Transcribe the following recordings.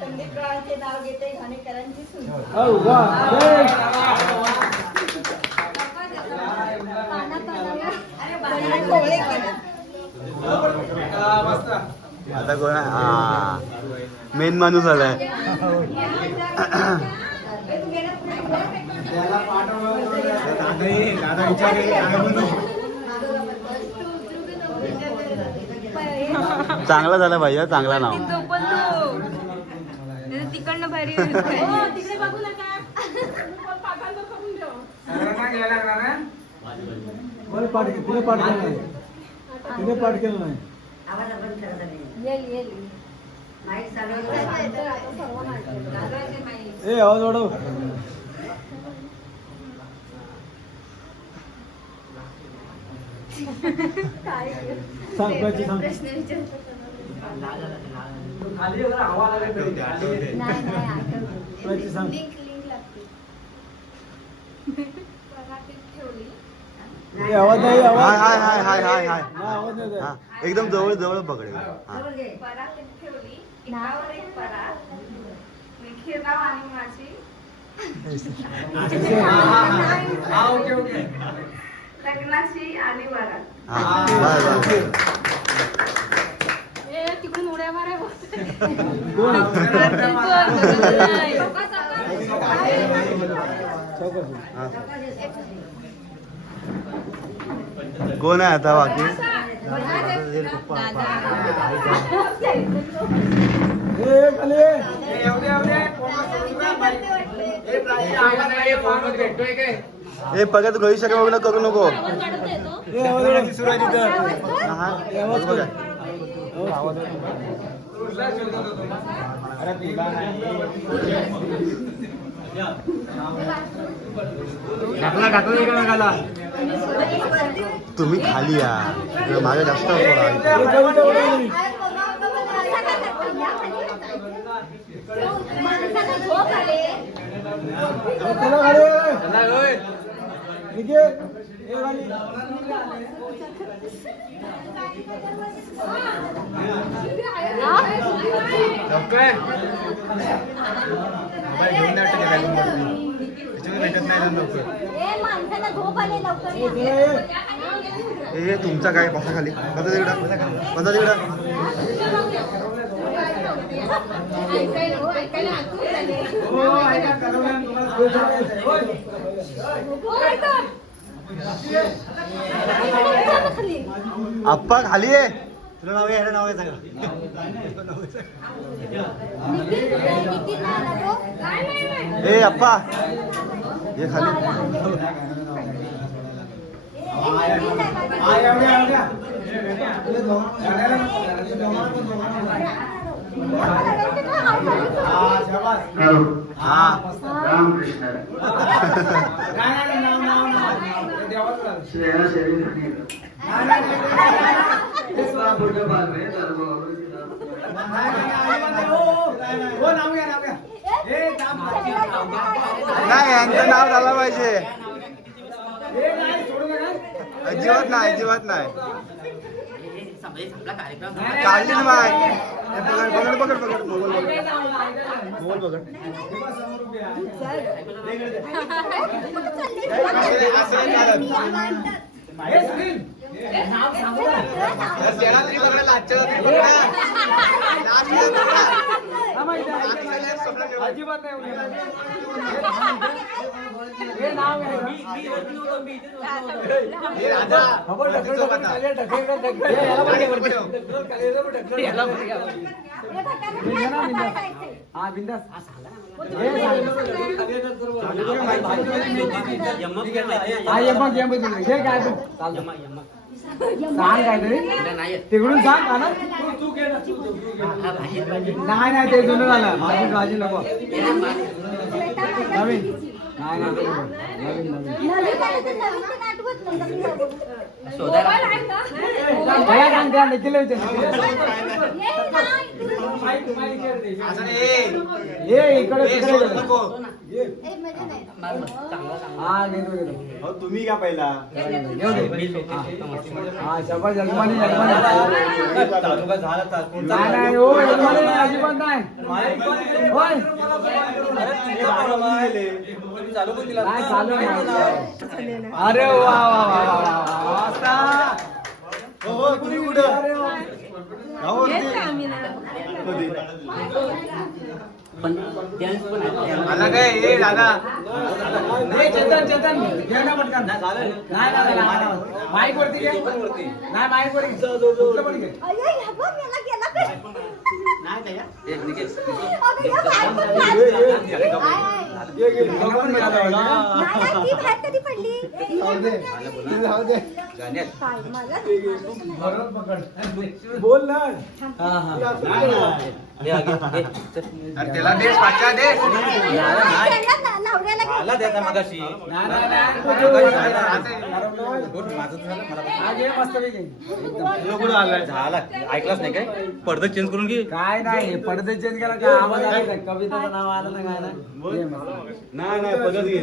संदीप रावांचे नाव घेते घाणेकरांची सून. आता कोण मेन माणूस आलाय. चांगला झाला भैया, चांगला नाव. तिकडनं भारी तिकडे बघू नका. पाठ केलं नाही. ए आवाज वाढव. सांग सांग. आवाज नाही. हाय हाय हाय हाय हाय हाय. आवाज नाही. एकदम जवळ जवळ पकडेल. लग्नाची आली वरात. तिकडून उड्या मारा. कोण आहे आता बाकी? हे पगत रोहित शर्मा वगैरे करू नको. तुम्ही खाली या, माझ्या जास्त हे तुमचा काय बसा खाली. बसा तिकडं, बसा तिकडं. आप्पा खाली आहे. तुला नाव आहे, नाव आहे सगळं. ए आप्पा ये खाली. नाही यांचं नाव झालं पाहिजे. अजिबात नाही, अजिबात नाही. काढली ना बाय. पकड पकड पकड. मोबाईल पकड. अजिबात तिकडून सांग ना. नाही नाही ते जुनं झालं. माझी भाजी नको. नवीन नाही नवीन. असं नाही, इकडे सोड नको. हा घेतो घेतो अहो, तुम्ही का पहिला हा शपथ जन्माने नाही हो जन्माने अजिबात नाही होय नाही चालू नाही अरे वा वा वा वा वा हो कुणी कुठं अरे वा मला काय ए दादा चेतन चेतन घे ना पटकन नाही माईक वरती घे नाही माईक वरती कुठलं पण घे बोल ना अरे त्याला दे पाचा दे ऐकलाच नाही काय पडदा चेंज करून घे. काय नाही पडदे चेंज केला काय आवाज आला नाही कविताचं नाव आलं ना काय नाही नाही पद्धत घे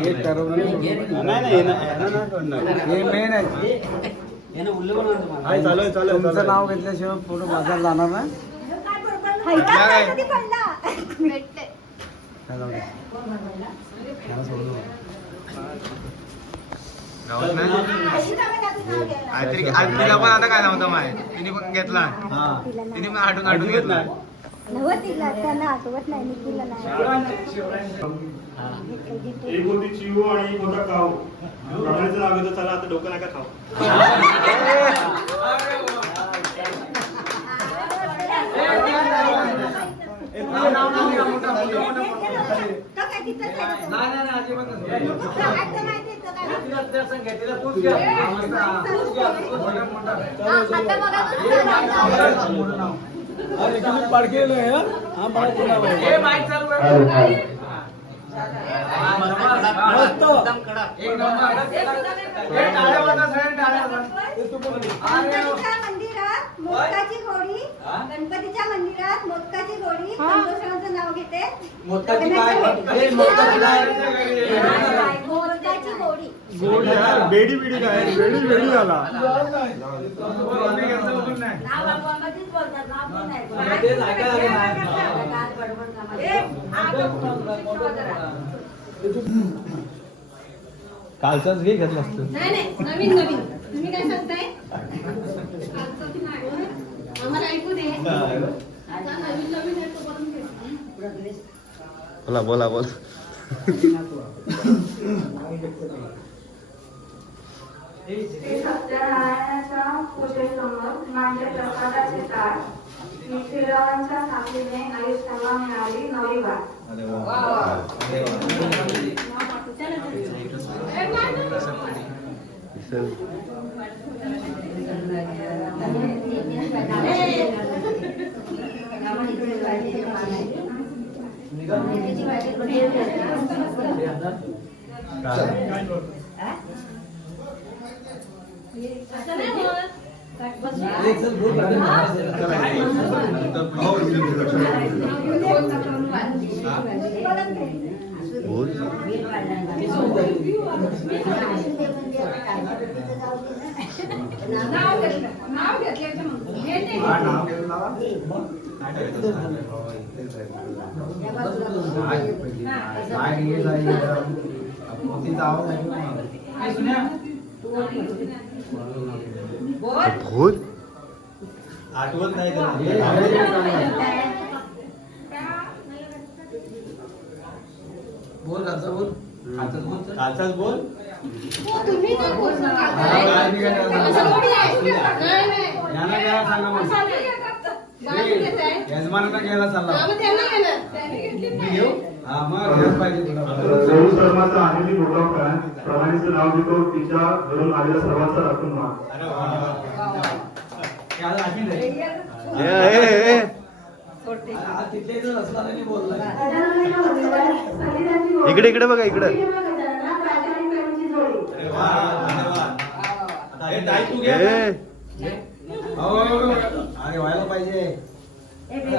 हे ठरवलं हे मेन आहे चालू आहे तुमचं नाव घेतल्याशिवाय पूर्ण बाजार जाणार ना तिला पण आता काय नव्हतं माय तिने पण घेतला तिने पण आठवून घेतला त्यांना आठवत नाही मी तिला नाही एक होती चिवू आणि एक होता काऊ प्रमाणाचं नाव घेतो चला आता डोकं नका खाऊ गणपतीच्या मंदिरात मोदकाची घोडी संतोषरावांचं नाव घेते मोदकाची घोडी बेडी बेडी काय बेडी बेडी झाला कालचाच घे घेतलं असतं नाही नवीन नवीन तुम्ही काय सांगताय आम्हाला ऐकू दे आता नवीन नवीन आहे तो करून घे बोला बोला बोल सत्यनारायणाच्या पूजेसमोर मांडले प्रसादाचे ताट श्रीरावांच्या साथीने आयुष्याला मिळाली नवी वाट भूत आठवत नाही बोल कालचा बोल कालचाच बोल तुम्ही तर बोलता यजमानांना घ्यायला चालला हा मग पाहिजे देऊ शर्माचा आनंदी प्रोग्राम करा प्रमाणीचं नाव घेतो तिच्या घरून आलेल्या सर्वांचा राखून मान इकडे इकडे बघा इकडे अरे व्हायला पाहिजे हे बेबी